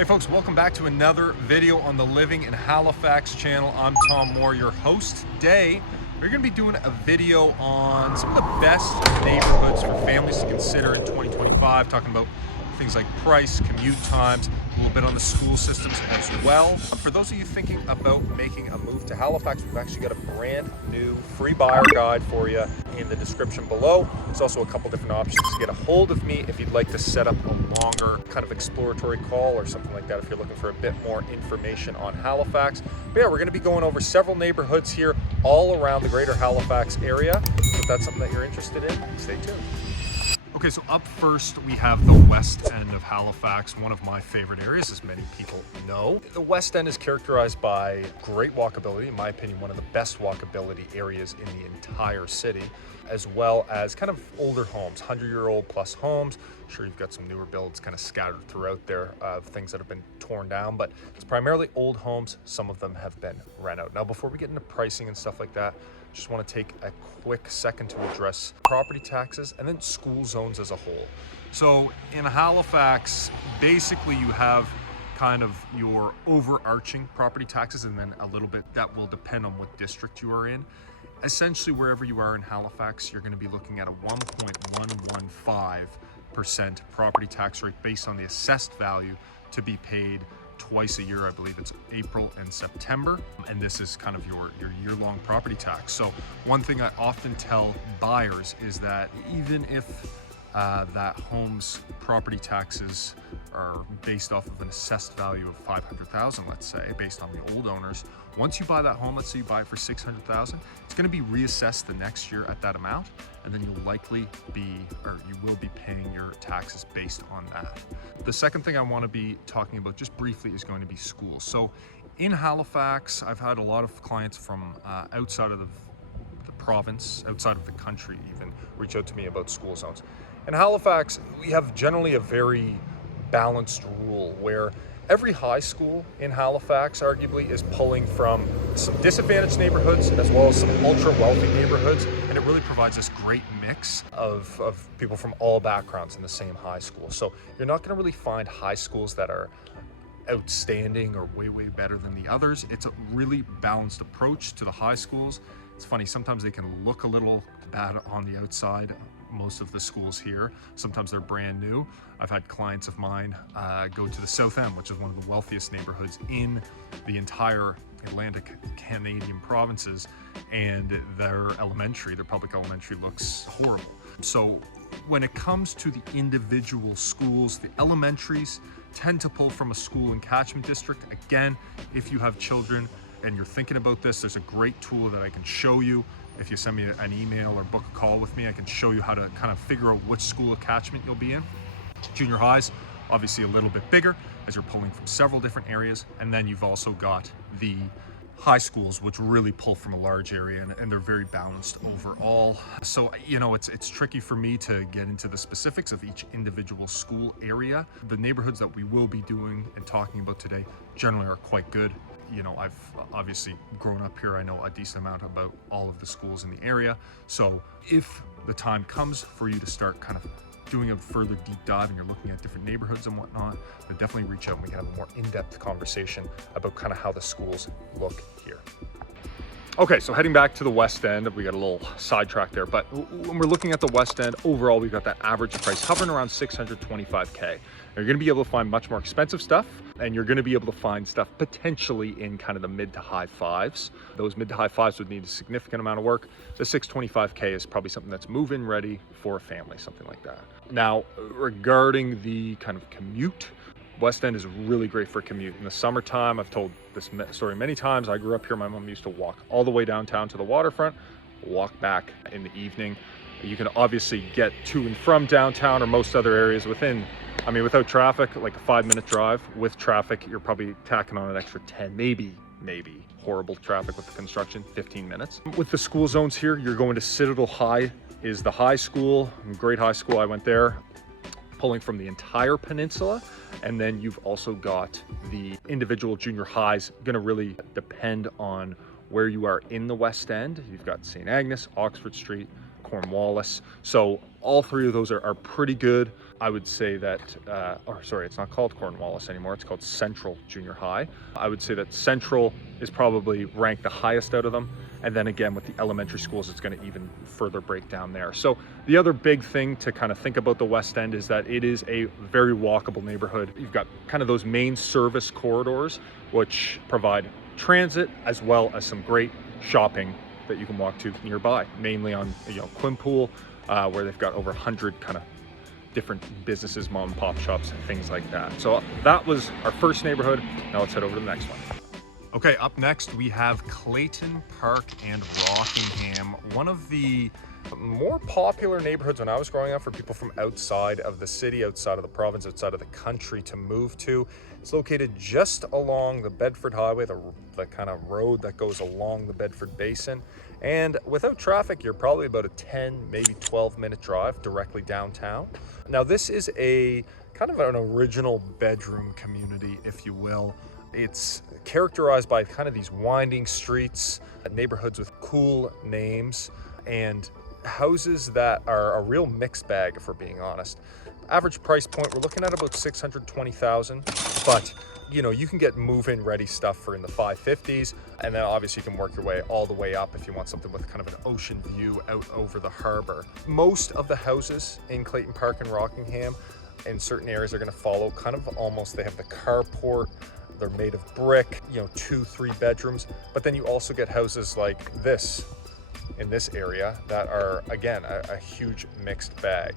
Hey folks, welcome back to another video on the Living in Halifax channel. I'm Tom Moore, your host. Today, we're going to be doing a video on some of the best neighborhoods for families to consider in 2025, talking about things like price, commute times, a little bit on the school systems as well. For those of you thinking about making a move to Halifax, we've actually got a brand new free buyer guide for you in the description below. There's also a couple different options to get a hold of me if you'd like to set up a longer kind of exploratory call or something like that if you're looking for a bit more information on Halifax. But yeah, we're going to be going over several neighborhoods here all around the greater Halifax area. So if that's something that you're interested in, stay tuned. Okay, so up first we have the West End of Halifax, one of my favorite areas, as many people know. The West End is characterized by great walkability, in my opinion, one of the best walkability areas in the entire city, as well as kind of older homes, 100-year-old plus homes. Sure, you've got some newer builds kind of scattered throughout there of things that have been torn down, but it's primarily old homes. Some of them have been rent out. Now, before we get into pricing and stuff like that, just want to take a quick second to address property taxes and then school zones as a whole. So in Halifax, basically you have kind of your overarching property taxes, and then a little bit that will depend on what district you are in. Essentially, wherever you are in Halifax, you're going to be looking at a 1.115% property tax rate based on the assessed value to be paid twice a year. I believe it's April and September, and this is kind of your year-long property tax. So one thing I often tell buyers is that even if that home's property taxes are based off of an assessed value of $500,000, let's say, based on the old owners, once you buy that home, let's say you buy it for $600,000, it's going to be reassessed the next year at that amount, and then you'll likely be, or you will be paying your taxes based on that. The second thing I want to be talking about just briefly is going to be schools. So in Halifax, I've had a lot of clients from outside of the province, outside of the country even, reach out to me about school zones. In Halifax, we have generally a very balanced rule where every high school in Halifax arguably is pulling from some disadvantaged neighborhoods as well as some ultra wealthy neighborhoods, and it really provides this great mix of people from all backgrounds in the same high school. So you're not going to really find high schools that are outstanding or way better than the others. It's a really balanced approach to the high schools. It's funny, sometimes they can look a little bad on the outside, most of the schools here. Sometimes they're brand new. I've had clients of mine go to the South End, which is one of the wealthiest neighborhoods in the entire Atlantic Canadian provinces, and their public elementary looks horrible. So when it comes to the individual schools, the elementaries tend to pull from a school and catchment district. Again, if you have children and you're thinking about this, there's a great tool that I can show you. If you send me an email or book a call with me, I can show you how to kind of figure out which school catchment you'll be in. Junior highs, obviously a little bit bigger as you're pulling from several different areas. And then you've also got the high schools, which really pull from a large area, and they're very balanced overall. So, you know, it's tricky for me to get into the specifics of each individual school area. The neighborhoods that we will be doing and talking about today generally are quite good. You know, I've obviously grown up here. I know a decent amount about all of the schools in the area. So if the time comes for you to start kind of doing a further deep dive and you're looking at different neighborhoods and whatnot, then definitely reach out and we can have a more in-depth conversation about kind of how the schools look here. Okay, so heading back to the West End, we got a little sidetrack there, but when we're looking at the West End, overall, we've got that average price hovering around $625K. You're going to be able to find much more expensive stuff, and you're going to be able to find stuff potentially in kind of the mid to high fives. Those mid to high fives would need a significant amount of work. The $625K is probably something that's move-in ready for a family, something like that. Now, regarding the kind of commute, West End is really great for commute. In the summertime, I've told this story many times. I grew up here. My mom used to walk all the way downtown to the waterfront, walk back in the evening. You can obviously get to and from downtown or most other areas without traffic, like a 5-minute drive. With traffic, you're probably tacking on an extra 10, maybe horrible traffic with the construction, 15 minutes. With the school zones here, you're going to Citadel High is the high school, great high school. I went there, pulling from the entire peninsula. And then you've also got the individual junior highs, going to really depend on where you are in the West End. You've got St. Agnes, Oxford Street, Cornwallis. So all three of those are pretty good. I would say that, or sorry, it's not called Cornwallis anymore, it's called Central Junior High. I would say that Central is probably ranked the highest out of them. And then again, with the elementary schools, it's going to even further break down there. So the other big thing to kind of think about the West End is that it is a very walkable neighborhood. You've got kind of those main service corridors, which provide transit as well as some great shopping that you can walk to nearby, mainly on, Quimpool, where they've got over 100 kind of different businesses, mom and pop shops, and things like that. So that was our first neighborhood. Now let's head over to the next one. Okay, up next we have Clayton Park and Rockingham, one of the more popular neighborhoods when I was growing up for people from outside of the city, outside of the province, outside of the country to move to. It's located just along the Bedford Highway, the kind of road that goes along the Bedford Basin. And without traffic, you're probably about a 10, maybe 12-minute drive directly downtown. Now, this is a kind of an original bedroom community, if you will. It's characterized by kind of these winding streets, neighborhoods with cool names, and houses that are a real mixed bag, if we're being honest. Average price point, we're looking at about $620,000, but you can get move-in ready stuff for in the 550s, and then obviously you can work your way all the way up if you want something with kind of an ocean view out over the harbor. Most of the houses in Clayton Park and Rockingham in certain areas are going to follow kind of almost, they have the carport, they're made of brick, 2-3 bedrooms, but then you also get houses like this in this area that are, again, a huge mixed bag.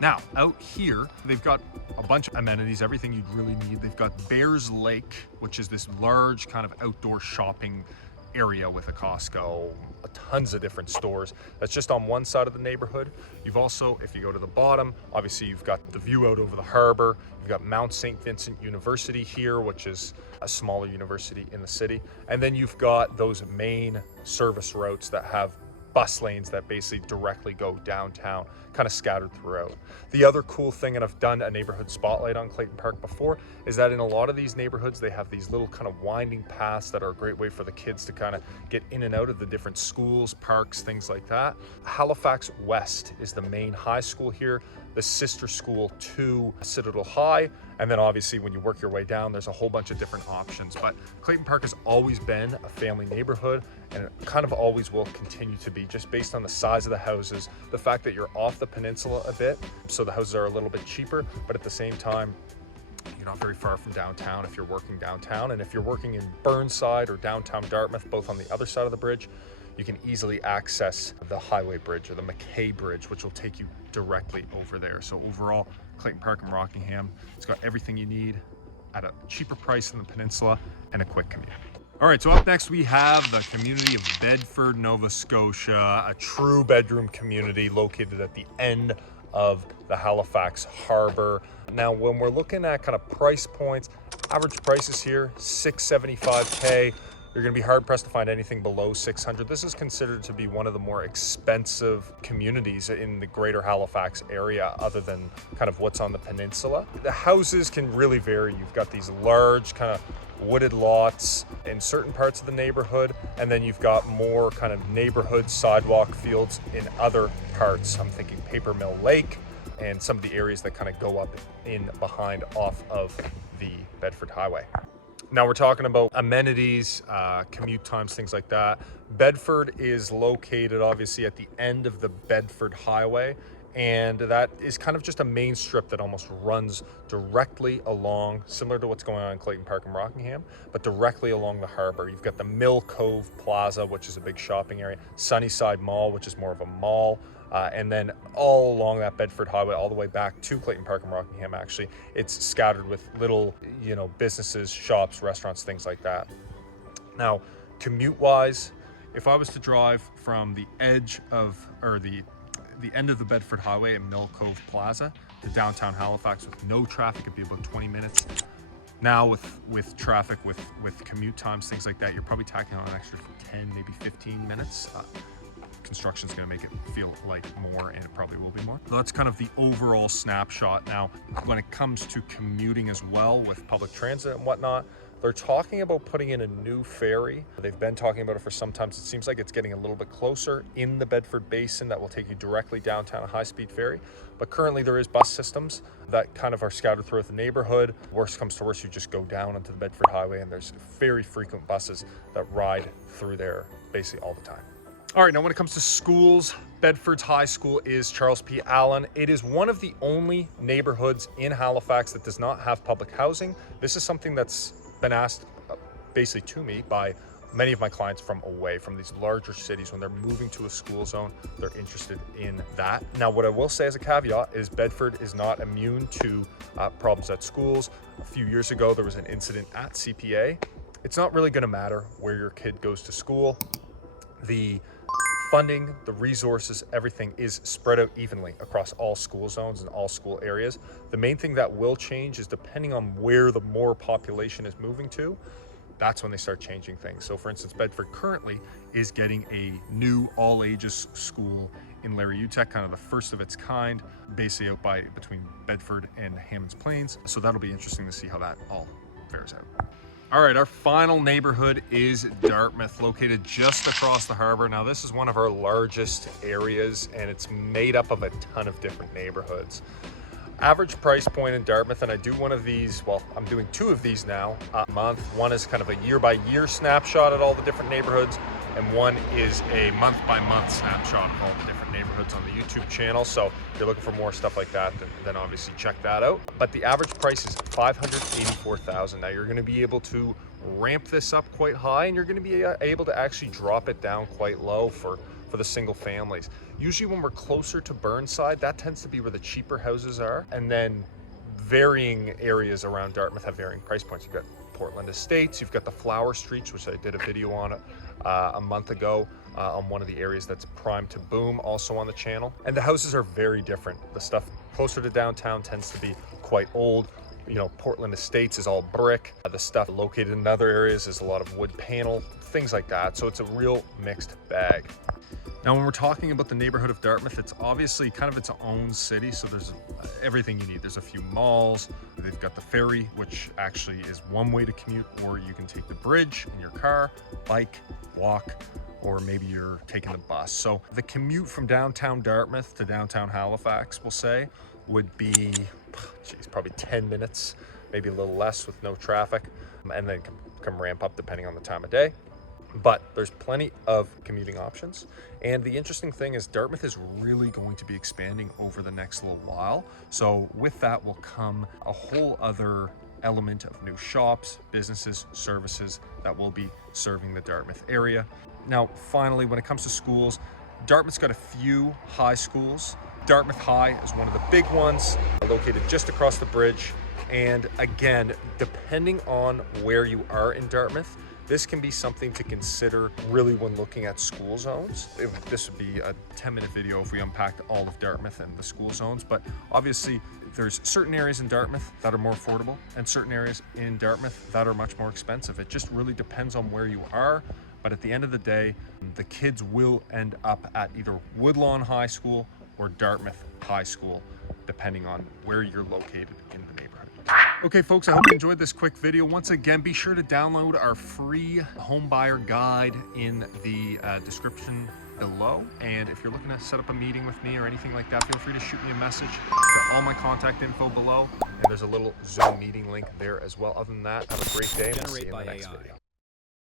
Now, out here, they've got a bunch of amenities, everything you'd really need. They've got Bears Lake, which is this large kind of outdoor shopping area with a Costco, tons of different stores. That's just on one side of the neighborhood. You've also, if you go to the bottom, obviously you've got the view out over the harbor. You've got Mount St. Vincent University here, which is a smaller university in the city. And then you've got those main service routes that have bus lanes that basically directly go downtown, kind of scattered throughout. The other cool thing, and I've done a neighborhood spotlight on Clayton Park before, is that in a lot of these neighborhoods, they have these little kind of winding paths that are a great way for the kids to kind of get in and out of the different schools, parks, things like that. Halifax West is the main high school here, the sister school to Citadel High. And then obviously when you work your way down, there's a whole bunch of different options. But Clayton Park has always been a family neighborhood, and it kind of always will continue to be, just based on the size of the houses, the fact that you're off the peninsula a bit, so the houses are a little bit cheaper, but at the same time, you're not very far from downtown if you're working downtown. And if you're working in Burnside or downtown Dartmouth, both on the other side of the bridge, you can easily access the Highway Bridge or the McKay Bridge, which will take you directly over there. So overall, Clayton Park and Rockingham, it's got everything you need at a cheaper price than the peninsula and a quick commute. All right, so up next we have the community of Bedford, Nova Scotia, a true bedroom community located at the end of the Halifax Harbor. Now, when we're looking at kind of price points, average prices here, $675K. You're going to be hard pressed to find anything below 600. This is considered to be one of the more expensive communities in the greater Halifax area, other than kind of what's on the peninsula. The houses can really vary. You've got these large kind of wooded lots in certain parts of the neighborhood, and then you've got more kind of neighborhood sidewalk fields in other parts. I'm thinking Paper Mill Lake and some of the areas that kind of go up in behind off of the Bedford Highway. Now we're talking about amenities, commute times, things like that. Bedford is located obviously at the end of the Bedford Highway, and that is kind of just a main strip that almost runs directly along, similar to what's going on in Clayton Park and Rockingham, but directly along the harbor. You've got the Mill Cove Plaza, which is a big shopping area, Sunnyside Mall, which is more of a mall, and then all along that Bedford Highway, all the way back to Clayton Park and Rockingham, actually, it's scattered with little, businesses, shops, restaurants, things like that. Now, commute-wise, if I was to drive from the edge of, or the end of the Bedford Highway at Mill Cove Plaza to downtown Halifax with no traffic, it'd be about 20 minutes. Now with traffic, with commute times, things like that, you're probably tacking on an extra 10, maybe 15 minutes. Construction's going to make it feel like more, and it probably will be more. So that's kind of the overall snapshot. Now, when it comes to commuting as well with public transit and whatnot, They're talking about putting in a new ferry. They've been talking about it for some time. It seems like it's getting a little bit closer in the Bedford Basin that will take you directly downtown, a high-speed ferry. But currently there is bus systems that kind of are scattered throughout the neighborhood. Worst comes to worst, you just go down onto the Bedford Highway, and there's very frequent buses that ride through there basically all the time. All right, now when it comes to schools, Bedford's high school is Charles P. Allen. It is one of the only neighborhoods in Halifax that does not have public housing. This is something that's been asked basically to me by many of my clients from away, from these larger cities. When they're moving to a school zone, they're interested in that. Now, what I will say as a caveat is Bedford is not immune to problems at schools. A few years ago, there was an incident at CPA. It's not really gonna matter where your kid goes to school. The funding, the resources, everything is spread out evenly across all school zones and all school areas. The main thing that will change is depending on where the more population is moving to, that's when they start changing things. So for instance, Bedford currently is getting a new all ages school in Larry Utech, kind of the first of its kind, basically out between Bedford and Hammonds Plains. So that'll be interesting to see how that all fares out. All right, our final neighborhood is Dartmouth, located just across the harbor. Now, this is one of our largest areas, and it's made up of a ton of different neighborhoods. Average price point in Dartmouth, and I do one of these, well, I'm doing two of these now a month. One is kind of a year-by-year snapshot at all the different neighborhoods, and one is a month-by-month snapshot of all the different neighborhoods on the YouTube channel. So if you're looking for more stuff like that, then obviously check that out. But the average price is $584,000. Now, you're going to be able to ramp this up quite high, and you're going to be able to actually drop it down quite low for the single families. Usually when we're closer to Burnside, that tends to be where the cheaper houses are. And then varying areas around Dartmouth have varying price points. You've got Portland Estates, you've got the Flower Streets, which I did a video on a month ago on one of the areas that's primed to boom, also on the channel. And the houses are very different. The stuff closer to downtown tends to be quite old. You know, Portland Estates is all brick. The stuff located in other areas is a lot of wood panel, things like that. So it's a real mixed bag. Now, when we're talking about the neighborhood of Dartmouth, it's obviously kind of its own city. So there's everything you need. There's a few malls. They've got the ferry, which actually is one way to commute, or you can take the bridge in your car, bike, walk, or maybe you're taking the bus. So the commute from downtown Dartmouth to downtown Halifax, we'll say, would be, probably 10 minutes, maybe a little less with no traffic, and then come ramp up depending on the time of day. But there's plenty of commuting options. And the interesting thing is Dartmouth is really going to be expanding over the next little while. So with that will come a whole other element of new shops, businesses, services that will be serving the Dartmouth area. Now, finally, when it comes to schools, Dartmouth's got a few high schools. Dartmouth High is one of the big ones, located just across the bridge. And again, depending on where you are in Dartmouth, this can be something to consider really when looking at school zones. This would be a 10-minute video if we unpacked all of Dartmouth and the school zones, but obviously there's certain areas in Dartmouth that are more affordable and certain areas in Dartmouth that are much more expensive. It just really depends on where you are, but at the end of the day, the kids will end up at either Woodlawn High School or Dartmouth High School, depending on where you're located in the neighborhood. Okay, folks, I hope you enjoyed this quick video. Once again, be sure to download our free home buyer guide in the description below. And if you're looking to set up a meeting with me or anything like that, feel free to shoot me a message. Got all my contact info below, and there's a little Zoom meeting link there as well. Other than that, have a great day, and we'll see you in the next video.